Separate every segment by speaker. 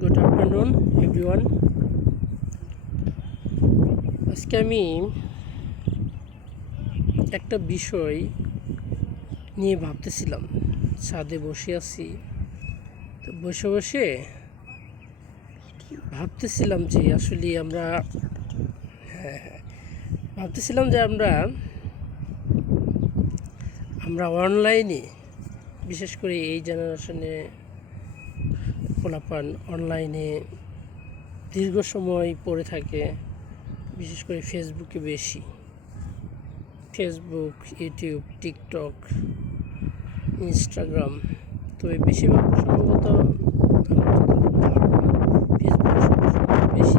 Speaker 1: Good afternoon everyone আজকে আমি একটা বিষয় নিয়ে ভাবতেছিলাম। ছাদে বসে আছি। তো বসে বসে ভাবতেছিলাম যে আসলে আমরা হ্যাঁ হ্যাঁ ভাবতেছিলাম যে আমরা আমরা অনলাইনে বিশেষ করে এই জেনারেশনে পোলাপান অনলাইনে দীর্ঘ সময় পড়ে থাকে, বিশেষ করে ফেসবুকে বেশি। ফেসবুক ইউটিউব টিকটক ইনস্টাগ্রাম তো এই বেশিরভাগ সম্ভবত বেশি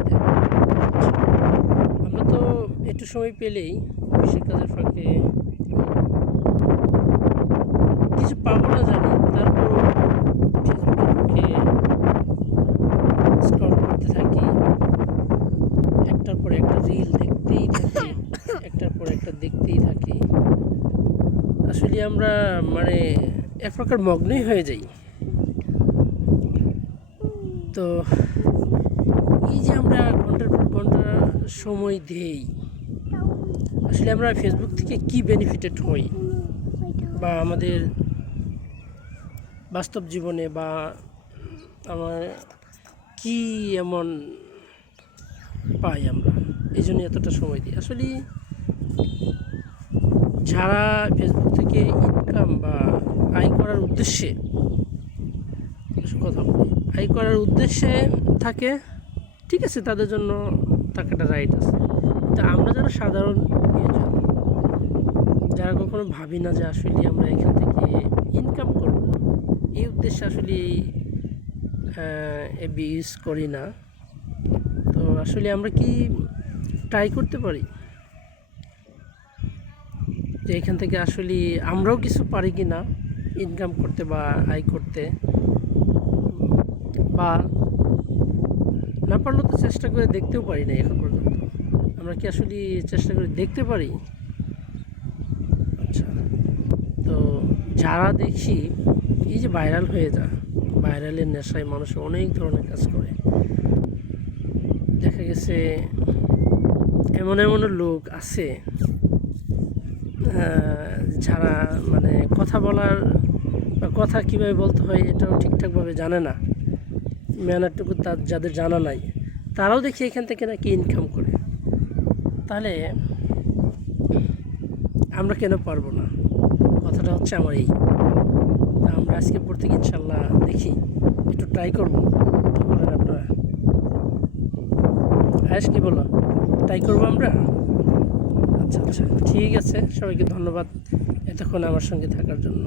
Speaker 1: আমরা তো একটু সময় পেলেই অফিসের কাজের ফাঁকে কিছু পাবো না জানি তারপর ফেসবুকে ঢুকে স্ক্রল করতে থাকি একটার পর একটা রিল দেখতেই থাকি একটার পর একটা দেখতেই থাকি আসলে আমরা মানে এক প্রকার মগ্নই হয়ে যাই। তো, এই যে আমরা ঘণ্টার পর ঘণ্টা সময় দেই, আসলে আমরা ফেসবুক থেকে কি বেনিফিটেড হই? বা আমাদের বাস্তব জীবনে বা আমার কি এমন পাই আমরা? এই জন্য এতটা সময় দিই। আসলে যারা ফেসবুক থেকে ইনকাম বা আয় করার উদ্দেশ্যে কথা বলি, আয় করার উদ্দেশ্যে থাকে, ঠিক আছে, তাদের জন্য টাকাটা রাইট আছে। তা আমরা যারা সাধারণ যারা কখনো ভাবি না যে আসলে আমরা এখান থেকে ইনকাম করব, এই উদ্দেশ্যে আসলে এবি ইউজ করি না। তো আসলে আমরা কি ট্রাই করতে পারি? যে এখান থেকে আসলে আমরাও কিছু পারি কি না ইনকাম করতে বা আয় করতে, বা না পারলেও তো চেষ্টা করে দেখতেও পারি না এখন পর্যন্ত। আমরা কি আসলে চেষ্টা করে দেখতে পারি? আচ্ছা তো যারা দেখি এই যে ভাইরাল হয়ে যায় ভাইরালের নেশায় মানুষ অনেক ধরনের কাজ করে। দেখা গেছে, এমন এমন লোক আছে যারা মানে কথা বলার বা কথা কীভাবে বলতে হয় এটাও ঠিকঠাকভাবে জানে না। ম্যানারটুকু তার যাদের জানা নাই, তারাও দেখি এখান থেকে নাকি ইনকাম করে। তাহলে আমরা কেন পারব না? কথাটা হচ্ছে আমার এই। আমরা আজকে থেকে ইনশাল্লাহ দেখি, একটু ট্রাই করব। আপনারা। আয়েস কি বলো ট্রাই করব আমরা? ঠিক আছে। সবাইকে ধন্যবাদ এতক্ষণ আমার সঙ্গে থাকার জন্য।